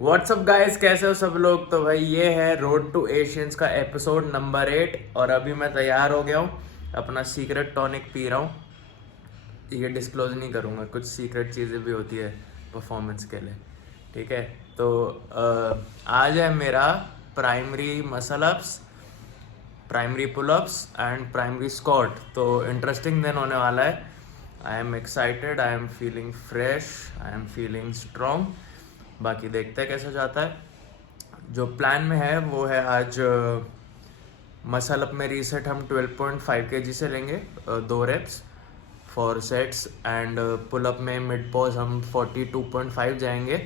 WhatsApp guys, कैसे हो सब लोग। तो भाई ये है रोड टू एशियंस का एपिसोड नंबर 8 और अभी मैं तैयार हो गया हूँ। अपना सीक्रेट टॉनिक पी रहा हूँ। ये डिस्क्लोज नहीं करूँगा, कुछ सीक्रेट चीज़ें भी होती है परफॉर्मेंस के लिए। ठीक है, तो आज है मेरा primary muscle ups, primary pullups and primary squat. तो इंटरेस्टिंग दिन होने वाला है। I am excited, I am feeling fresh, I am feeling strong. बाकी देखते हैं कैसा जाता है। जो प्लान में है वो है आज मसल अप में रीसेट हम 12.5 kg से लेंगे, 2 reps 4 sets। And pull up में मिड पॉज हम 42.5 जाएंगे।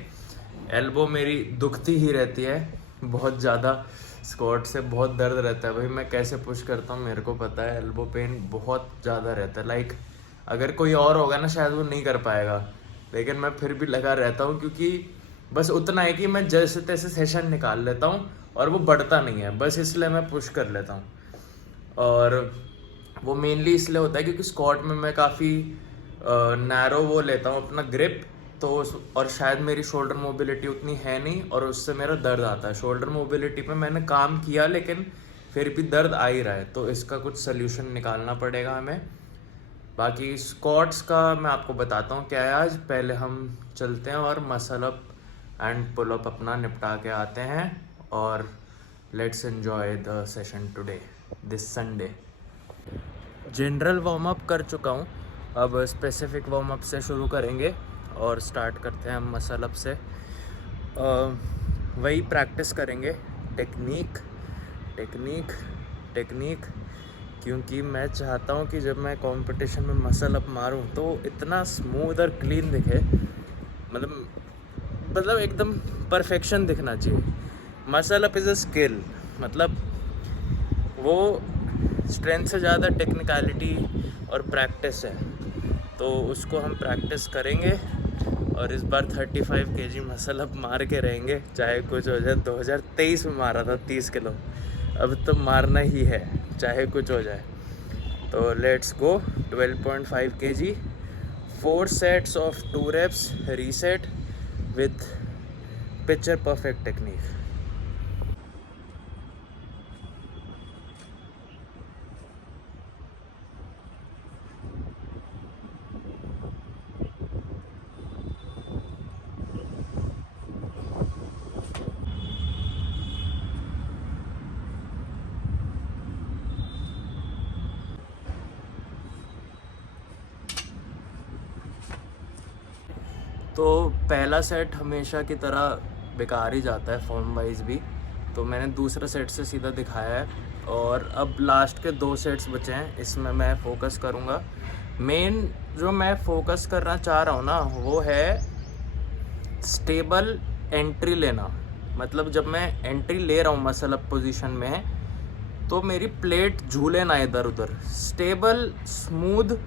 एल्बो मेरी दुखती ही रहती है बहुत ज़्यादा, स्क्वाट से बहुत दर्द रहता है भाई। मैं कैसे पुश करता हूँ मेरे को पता है, एल्बो पेन बहुत ज़्यादा रहता है। लाइक अगर कोई और होगा ना शायद वो नहीं कर पाएगा, लेकिन मैं फिर भी लगा रहता हूँ क्योंकि बस उतना है कि मैं जैसे तैसे सेशन निकाल लेता हूँ और वो बढ़ता नहीं है, बस इसलिए मैं पुश कर लेता हूँ। और वो मेनली इसलिए होता है क्योंकि स्क्वाट में मैं काफ़ी नैरो वो लेता हूँ अपना ग्रिप, तो और शायद मेरी शोल्डर मोबिलिटी उतनी है नहीं और उससे मेरा दर्द आता है। शोल्डर मोबिलिटी पे मैंने काम किया लेकिन फिर भी दर्द आ ही रहा है, तो इसका कुछ सल्यूशन निकालना पड़ेगा हमें। बाकी स्क्वाट्स का मैं आपको बताता हूँ क्या है आज। पहले हम चलते हैं और muscle up and pull up अपना निपटा के आते हैं और let's enjoy the session today this Sunday. General warm up कर चुका हूँ, अब स्पेसिफिक वार्म अप से शुरू करेंगे और स्टार्ट करते हैं हम मसल अप से। वही प्रैक्टिस करेंगे, टेक्निक टेक्निक टेक्निक, क्योंकि मैं चाहता हूँ कि जब मैं कंपटीशन में मसल अप मारूँ तो इतना स्मूथ और क्लीन दिखे, मतलब एकदम परफेक्शन दिखना चाहिए। Muscle up is a skill, मतलब वो स्ट्रेंथ से ज़्यादा टेक्निकलिटी और प्रैक्टिस है, तो उसको हम प्रैक्टिस करेंगे और इस बार 35 kg मसल अप मार के रहेंगे, चाहे कुछ हो जाए। 2023 में मारा था 30 किलो, अब तो मारना ही है चाहे कुछ हो जाए। तो let's go. 12.5 kg, 4 sets of 2 reps reset with picture perfect technique। तो पहला सेट हमेशा की तरह बेकार ही जाता है फॉर्म वाइज भी, तो मैंने दूसरा सेट से सीधा दिखाया है और अब लास्ट के 2 सेट्स बचे हैं, इसमें मैं फोकस करूँगा। मेन जो मैं फोकस करना चाह रहा हूँ ना वो है स्टेबल एंट्री लेना। मतलब जब मैं एंट्री ले रहा हूँ मसल अप पोजीशन में तो मेरी प्लेट झूले ना इधर उधर, स्टेबल स्मूथ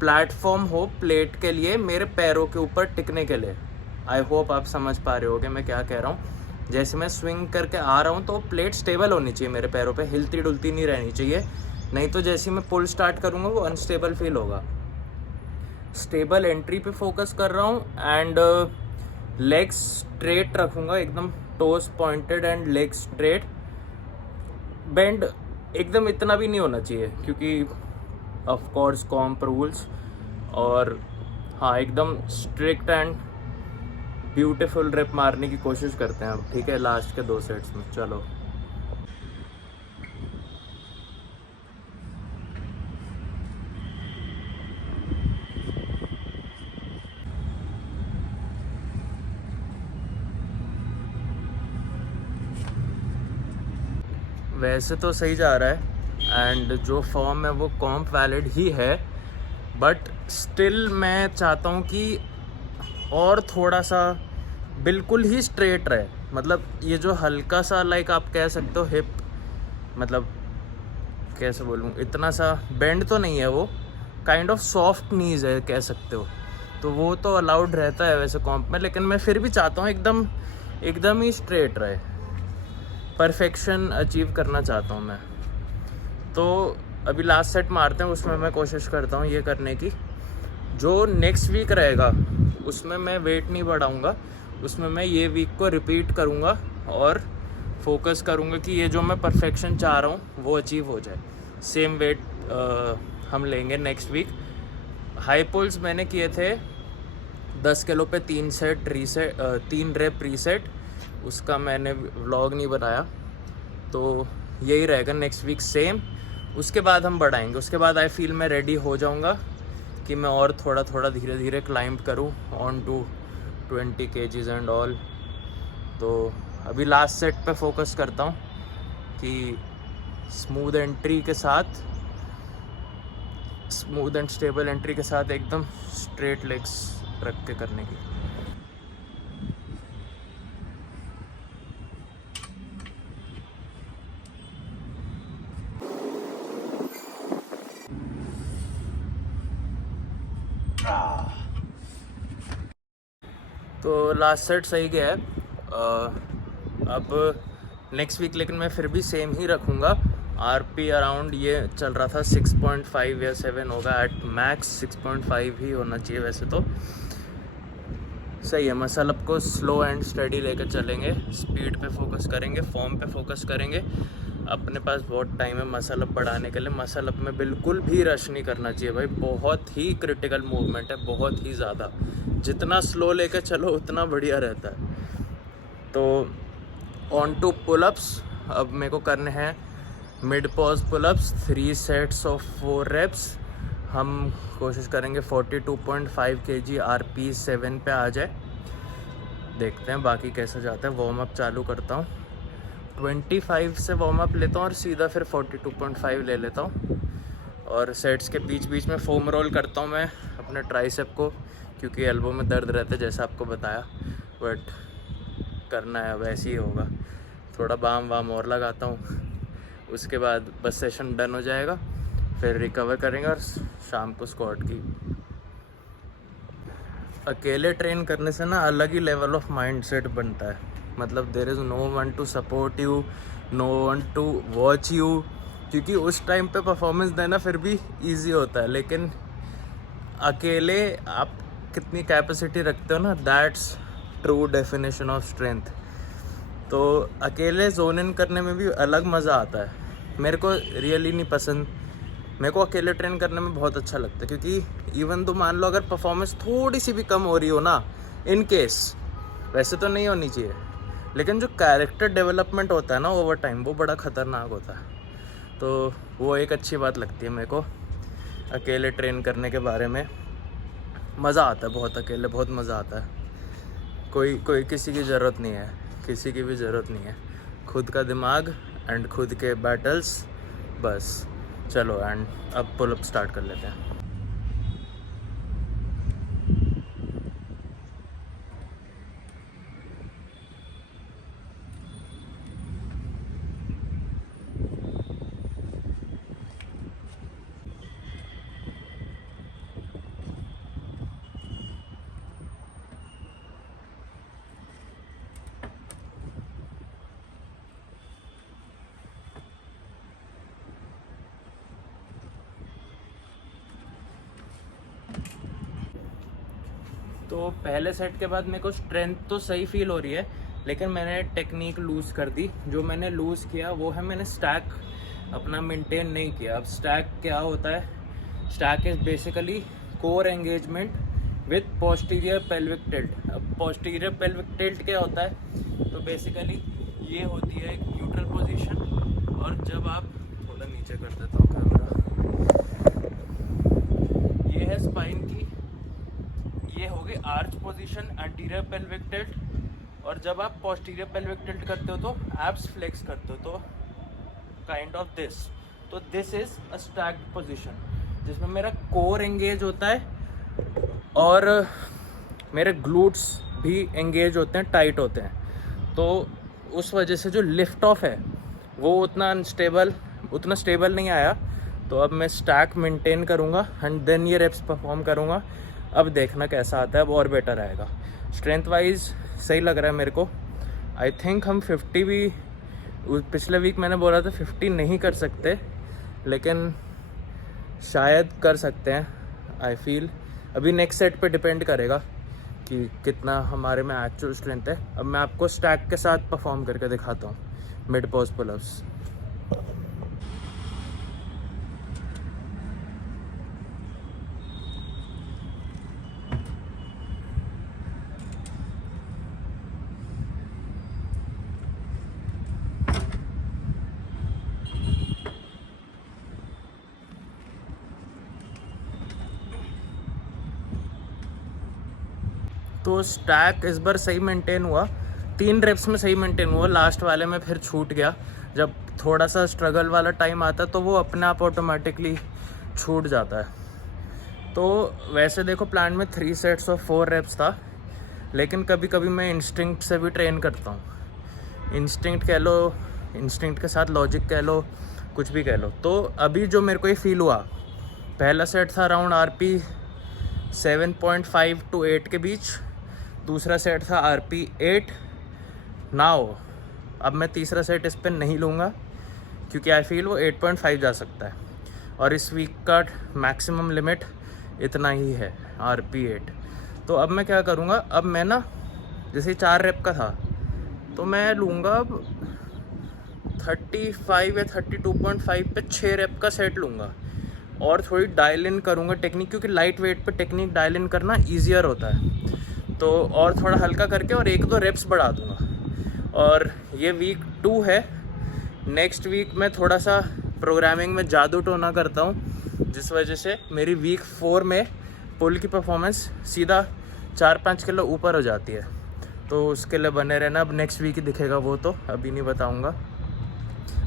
प्लेटफॉर्म हो प्लेट के लिए, मेरे पैरों के ऊपर टिकने के लिए। आई होप आप समझ पा रहे होगे मैं क्या कह रहा हूँ। जैसे मैं स्विंग करके आ रहा हूँ तो प्लेट स्टेबल होनी चाहिए मेरे पैरों पे, हिलती डुलती नहीं रहनी चाहिए, नहीं तो जैसे मैं पुल स्टार्ट करूँगा वो अनस्टेबल फील होगा। स्टेबल एंट्री पे फोकस कर रहा हूँ एंड लेग्स स्ट्रेट रखूँगा, एकदम toes pointed and legs straight. Bend एकदम इतना भी नहीं होना चाहिए क्योंकि ऑफ कोर्स कॉम्प रूल्स। और हाँ, एकदम स्ट्रिक्ट एंड ब्यूटीफुल रेप मारने की कोशिश करते हैं अब, ठीक है, लास्ट के 2 सेट्स में। चलो वैसे तो सही जा रहा है एंड जो फॉर्म है वो कॉम्प वैलिड ही है, बट स्टिल मैं चाहता हूँ कि और थोड़ा सा बिल्कुल ही स्ट्रेट रहे। मतलब ये जो हल्का सा लाइक आप कह सकते हो हिप, मतलब कैसे बोलूँ, इतना सा बेंड तो नहीं है वो, काइंड ऑफ सॉफ्ट नीज है कह सकते हो, तो वो तो अलाउड रहता है वैसे कॉम्प में, लेकिन मैं फिर भी चाहता हूँ एकदम ही स्ट्रेट रहे, परफेक्शन अचीव करना चाहता हूँ मैं। तो अभी लास्ट सेट मारते हैं, उसमें मैं कोशिश करता हूँ ये करने की। जो नेक्स्ट वीक रहेगा उसमें मैं वेट नहीं बढ़ाऊँगा, उसमें मैं ये वीक को रिपीट करूँगा और फोकस करूँगा कि ये जो मैं परफेक्शन चाह रहा हूँ वो अचीव हो जाए। सेम वेट हम लेंगे नेक्स्ट वीक। हाई पुल्स मैंने किए थे 10 किलो पे 3 रेप रीसेट, उसका मैंने व्लॉग नहीं बनाया, तो यही रहेगा नेक्स्ट वीक सेम। उसके बाद हम बढ़ाएंगे, उसके बाद आई फील मैं रेडी हो जाऊंगा कि मैं और थोड़ा थोड़ा धीरे धीरे क्लाइंब करूं on to 20 kgs and all. तो अभी लास्ट सेट पे फोकस करता हूं कि स्मूथ एंड स्टेबल एंट्री के साथ एकदम स्ट्रेट लेग्स रख के करने की। तो लास्ट सेट सही गया है। अब नेक्स्ट वीक लेकिन मैं फिर भी सेम ही रखूँगा। आरपी अराउंड ये चल रहा था 6.5 या 7 होगा, एट मैक्स 6.5 ही होना चाहिए वैसे तो। सही है, मसल अप को स्लो एंड स्टडी लेकर चलेंगे, स्पीड पे फोकस करेंगे, फॉर्म पे फोकस करेंगे। अपने पास बहुत टाइम है मसल अप बढ़ाने के लिए। मसल अप में बिल्कुल भी रश नहीं करना चाहिए भाई, बहुत ही क्रिटिकल मूवमेंट है, बहुत ही ज़्यादा। जितना स्लो लेकर चलो उतना बढ़िया रहता है। तो ऑन टू पुलअप्स, अब मेरे को करने हैं mid pause pullups, 3 sets of 4 reps. हम कोशिश करेंगे 42.5 kg RP 7 पे आ जाए। देखते हैं बाकी कैसा जाता है। वार्म अप चालू करता हूँ, 25 से वार्म अप लेता हूँ और सीधा फिर 42.5 ले लेता हूँ। और सेट्स के बीच बीच में फोम रोल करता हूँ मैं अपने ट्राइसेप को, क्योंकि एल्बो में दर्द रहता है जैसा आपको बताया, बट करना है, वैसे ही होगा। थोड़ा बाम वाम और लगाता हूँ, उसके बाद बस सेशन डन हो जाएगा, फिर रिकवर करेंगे और शाम को स्क्वाट की। अकेले ट्रेन करने से ना अलग ही लेवल ऑफ माइंड सेट बनता है। मतलब there is no one to support you, no one to watch you, क्योंकि उस टाइम पे परफॉर्मेंस देना फिर भी इजी होता है, लेकिन अकेले आप कितनी कैपेसिटी रखते हो ना, that's true definition of strength. तो अकेले जोन इन करने में भी अलग मज़ा आता है। मेरे को रियली नहीं पसंद, मेरे को अकेले ट्रेन करने में बहुत अच्छा लगता है, क्योंकि इवन तो मान लो अगर परफॉर्मेंस थोड़ी सी भी कम हो रही हो ना, इन केस, वैसे तो नहीं होनी चाहिए, लेकिन जो कैरेक्टर डेवलपमेंट होता है ना ओवर टाइम, वो बड़ा ख़तरनाक होता है। तो वो एक अच्छी बात लगती है मेरे को अकेले ट्रेन करने के बारे में। मज़ा आता है बहुत, अकेले बहुत मज़ा आता है। कोई किसी की ज़रूरत नहीं है, किसी की भी ज़रूरत नहीं है। खुद का दिमाग एंड खुद के बैटल्स, बस। चलो एंड अब पुल अप स्टार्ट कर लेते हैं। तो पहले सेट के बाद मेरे को स्ट्रेंथ तो सही फील हो रही है, लेकिन मैंने टेक्निक लूज़ कर दी। जो मैंने लूज़ किया वो है, मैंने स्टैक अपना मेंटेन नहीं किया। अब स्टैक क्या होता है? Stack is basically core engagement with posterior pelvic tilt. अब पोस्टीरियर पेल्विक टिल्ट क्या होता है? तो बेसिकली ये होती है एक न्यूट्रल पोजीशन, और जब आप थोड़ा नीचे कर देता हूँ कैमरा, ये है स्पाइन की, ये हो गई arch position, anterior pelvic tilt. और जब आप पोस्टीरियर पेल्विक टिल्ट करते हो तो एब्स फ्लेक्स करते हो, तो काइंड ऑफ दिस। तो this is a stacked position, जिसमें मेरा कोर एंगेज होता है और मेरे ग्लूट्स भी एंगेज होते हैं, टाइट होते हैं। तो उस वजह से जो लिफ्ट ऑफ है वो उतना स्टेबल नहीं आया। तो अब मैं स्टैक मेंटेन करूँगा एंड देन ये रेप्स परफॉर्म करूँगा। अब देखना कैसा आता है, अब और बेटर आएगा। स्ट्रेंथ वाइज सही लग रहा है मेरे को। आई थिंक हम 50 भी, पिछले वीक मैंने बोला था 50 नहीं कर सकते, लेकिन शायद कर सकते हैं। आई फील अभी नेक्स्ट सेट पे डिपेंड करेगा कि कितना हमारे में एक्चुअल स्ट्रेंथ है। अब मैं आपको स्टैक के साथ परफॉर्म करके दिखाता हूँ मिड पोज पुलअप्स। तो स्टैक इस बार सही मेंटेन हुआ, 3 रेप्स में सही मेंटेन हुआ, लास्ट वाले में फिर छूट गया। जब थोड़ा सा स्ट्रगल वाला टाइम आता है तो वो अपने आप ऑटोमेटिकली छूट जाता है। तो वैसे देखो प्लान में 3 सेट्स और 4 रेप्स था, लेकिन कभी कभी मैं इंस्टिंक्ट से भी ट्रेन करता हूँ। इंस्टिंक्ट कह लो, इंस्टिंक्ट के साथ लॉजिक कह लो, कुछ भी कह लो। तो अभी जो मेरे को ये फील हुआ, पहला सेट था अराउंड RP 7.5 to 8 के बीच, दूसरा सेट था RP 8। नाउ अब मैं तीसरा सेट इस पर नहीं लूँगा क्योंकि आई फील वो 8.5 जा सकता है, और इस वीक का मैक्सिमम लिमिट इतना ही है RP 8। तो अब मैं क्या करूँगा, अब मैं ना जैसे 4 रेप का था तो मैं लूँगा अब 35 या 32.5 पे 6 रेप का सेट लूँगा, और थोड़ी डायल इन करूँगा टेक्निक, क्योंकि लाइट वेट पे टेक्निक डायल इन करना ईजियर होता है। तो और थोड़ा हल्का करके और 1-2 रेप्स बढ़ा दूँगा। और ये वीक 2 है, नेक्स्ट वीक मैं थोड़ा सा प्रोग्रामिंग में जादू टोना करता हूँ, जिस वजह से मेरी वीक 4 में पुल की परफॉर्मेंस सीधा 4-5 किलो ऊपर हो जाती है। तो उसके लिए बने रहना। अब नेक्स्ट वीक ही दिखेगा वो, तो अभी नहीं बताऊँगा।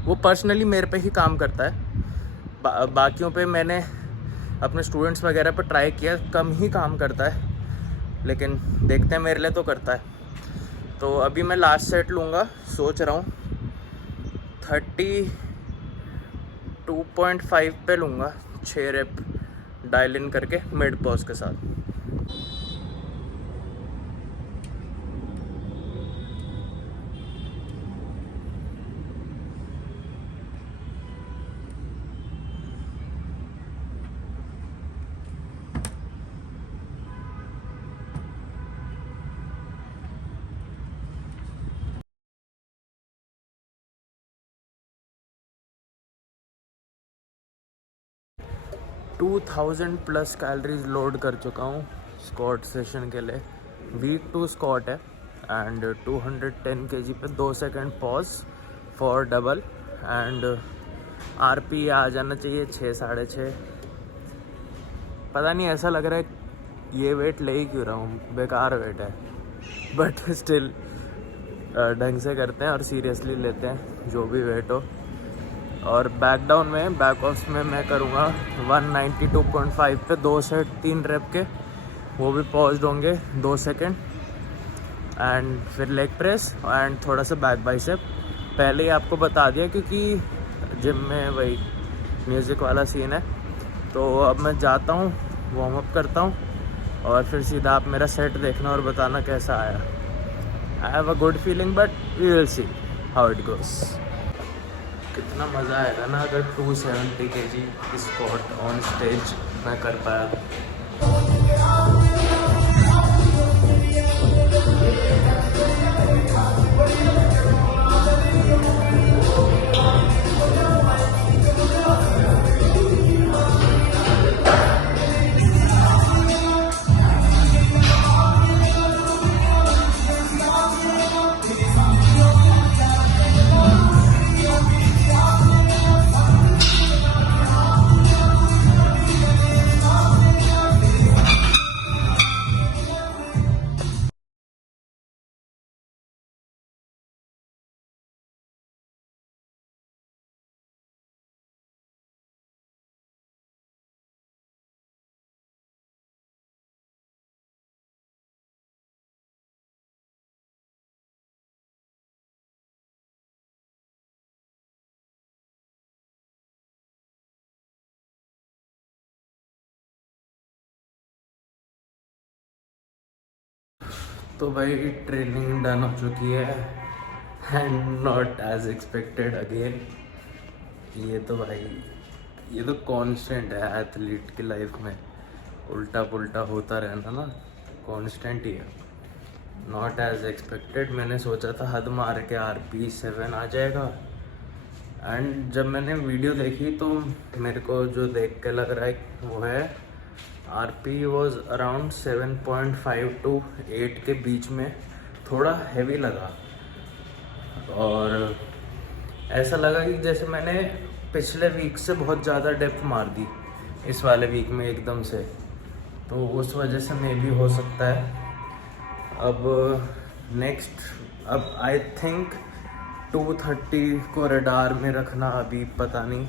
वो पर्सनली मेरे पे ही काम करता है, बाकियों पे मैंने अपने स्टूडेंट्स वगैरह पे ट्राई किया, कम ही काम करता है, लेकिन देखते हैं, मेरे लिए तो करता है। तो अभी मैं लास्ट सेट लूँगा, सोच रहा हूँ 32.5 पे लूँगा, 6 रेप डायल इन करके मिड पॉज के साथ। टू 2000+ कैलोरीज लोड कर चुका हूँ स्क्वाट सेशन के लिए। वीक 2 स्क्वाट है एंड 210 kg पे 2 second pause for double, and RP आ जाना चाहिए 6-6.5। पता नहीं, ऐसा लग रहा है ये वेट ले ही क्यों रहा हूँ, बेकार वेट है, बट स्टिल ढंग से करते हैं और सीरियसली लेते हैं जो भी वेट हो। और बैक डाउन में, बैक ऑफ्स में मैं करूँगा 192.5 पे 2 सेट 3 रेप के, वो भी पॉज्ड होंगे 2 सेकंड, एंड फिर लेग प्रेस एंड थोड़ा सा बैक बाइसेप। पहले ही आपको बता दिया क्योंकि जिम में वही म्यूज़िक वाला सीन है। तो अब मैं जाता हूँ, वार्म अप करता हूँ, और फिर सीधा आप मेरा सेट देखना और बताना कैसा आया। I have a good feeling, but we will see how it goes. कितना मज़ा आएगा ना अगर 270 kg स्क्वाट ऑन स्टेज मैं कर पाया। तो भाई ट्रेनिंग डन हो चुकी है, and not as expected again. ये तो भाई, ये तो कांस्टेंट है एथलीट की लाइफ में, उल्टा पुल्टा होता रहना ना। कांस्टेंट ही है, नॉट एज एक्सपेक्टेड। मैंने सोचा था हद मार के RP7 आ जाएगा, एंड जब मैंने वीडियो देखी तो मेरे को जो देख के लग रहा है वो है RP वॉज अराउंड 7.5 to 8 के बीच में, थोड़ा हैवी लगा। और ऐसा लगा कि जैसे मैंने पिछले वीक से बहुत ज़्यादा डेप्थ मार दी इस वाले वीक में एकदम से, तो उस वजह से मे भी हो सकता है। अब आई थिंक 230 को रडार में रखना, अभी पता नहीं,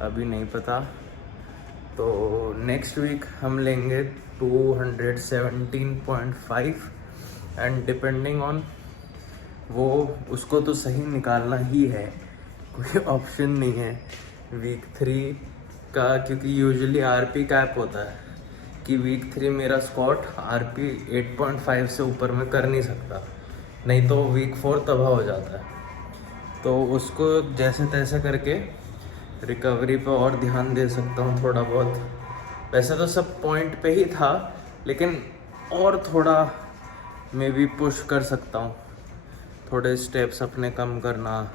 अभी नहीं पता। तो नेक्स्ट वीक हम लेंगे 217.5 एंड डिपेंडिंग ऑन वो, उसको तो सही निकालना ही है, कोई ऑप्शन नहीं है वीक 3 का, क्योंकि यूजुअली RP कैप होता है कि वीक 3 मेरा स्क्वाट RP 8.5 से ऊपर में कर नहीं सकता, नहीं तो वीक 4 तबाह हो जाता है। तो उसको जैसे तैसे करके रिकवरी पे और ध्यान दे सकता हूँ थोड़ा बहुत। वैसे तो सब पॉइंट पे ही था, लेकिन और थोड़ा मे बी पुश कर सकता हूँ, थोड़े स्टेप्स अपने कम करना,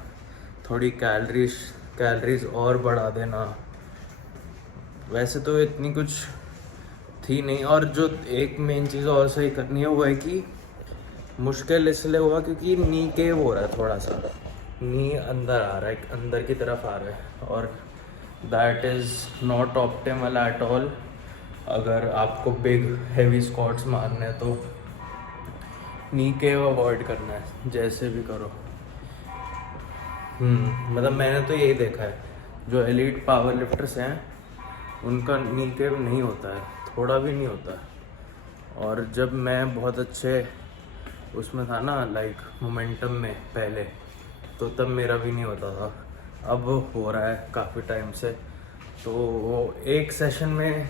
थोड़ी कैलोरीज और बढ़ा देना। वैसे तो इतनी कुछ थी नहीं, और जो एक मेन चीज़ और सही करनी है वो है कि मुश्किल इसलिए हुआ क्योंकि नी केव हो रहा है, थोड़ा सा नी अंदर आ रहा है, अंदर की तरफ आ रहा है, और that is not optimal at all. अगर आपको बिग हैवी स्क्वाट्स मारने हैं तो नी केव अवॉइड करना है, जैसे भी करो। मतलब मैंने तो यही देखा है, जो एलीट पावर लिफ्टर्स हैं उनका नी केव नहीं होता है, थोड़ा भी नहीं होता है। और जब मैं बहुत अच्छे उसमें था ना, लाइक मोमेंटम में पहले, तो तब मेरा भी नहीं होता था, अब हो रहा है काफ़ी टाइम से। तो वो एक सेशन में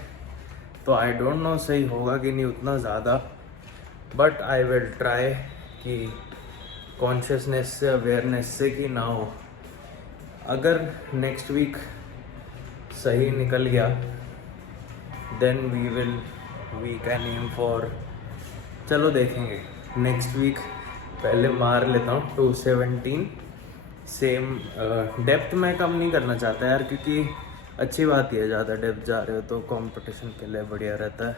तो आई डोंट नो सही होगा कि नहीं उतना ज़्यादा, बट आई विल ट्राई कि कॉन्शियसनेस से, अवेयरनेस से कि ना हो। अगर नेक्स्ट वीक सही निकल गया then we can aim for, चलो देखेंगे नेक्स्ट वीक। पहले मार लेता हूँ 217 सेम। डेप्थ मैं कम नहीं करना चाहता यार, क्योंकि अच्छी बात ही है, ज़्यादा डेप्थ जा रहे हो तो कंपटीशन के लिए बढ़िया रहता है।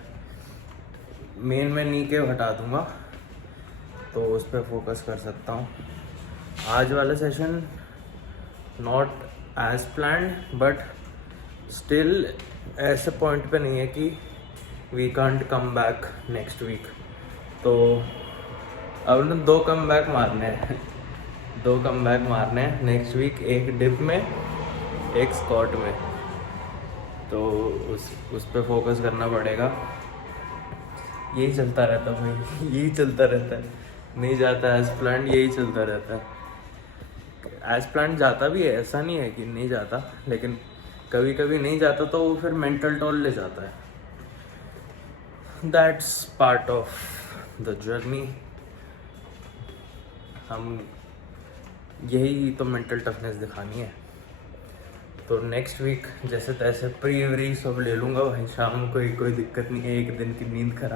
मेन मैं नी के हटा दूंगा तो उस पर फोकस कर सकता हूँ। आज वाला session not as planned, but still ऐसे पॉइंट पे नहीं है कि we can't come back next week. तो अब ना 2 कम बैक मारने हैं 2 कम बैक मारने हैं नेक्स्ट वीक, एक डिप में एक स्क्वाट में। तो उस पे फोकस करना पड़ेगा। यही चलता रहता है भाई, यही चलता रहता है, नहीं जाता एज प्लान, यही चलता रहता है। एज प्लान जाता भी है, ऐसा नहीं है कि नहीं जाता, लेकिन कभी कभी नहीं जाता तो वो फिर मेंटल टोल ले जाता है। That's part of the journey. हम यही तो मेंटल टफनेस दिखानी है। तो नेक्स्ट वीक जैसे तैसे प्री वी सब ले लूँगा भाई, शाम को कोई दिक्कत नहीं है, एक दिन की नींद खराब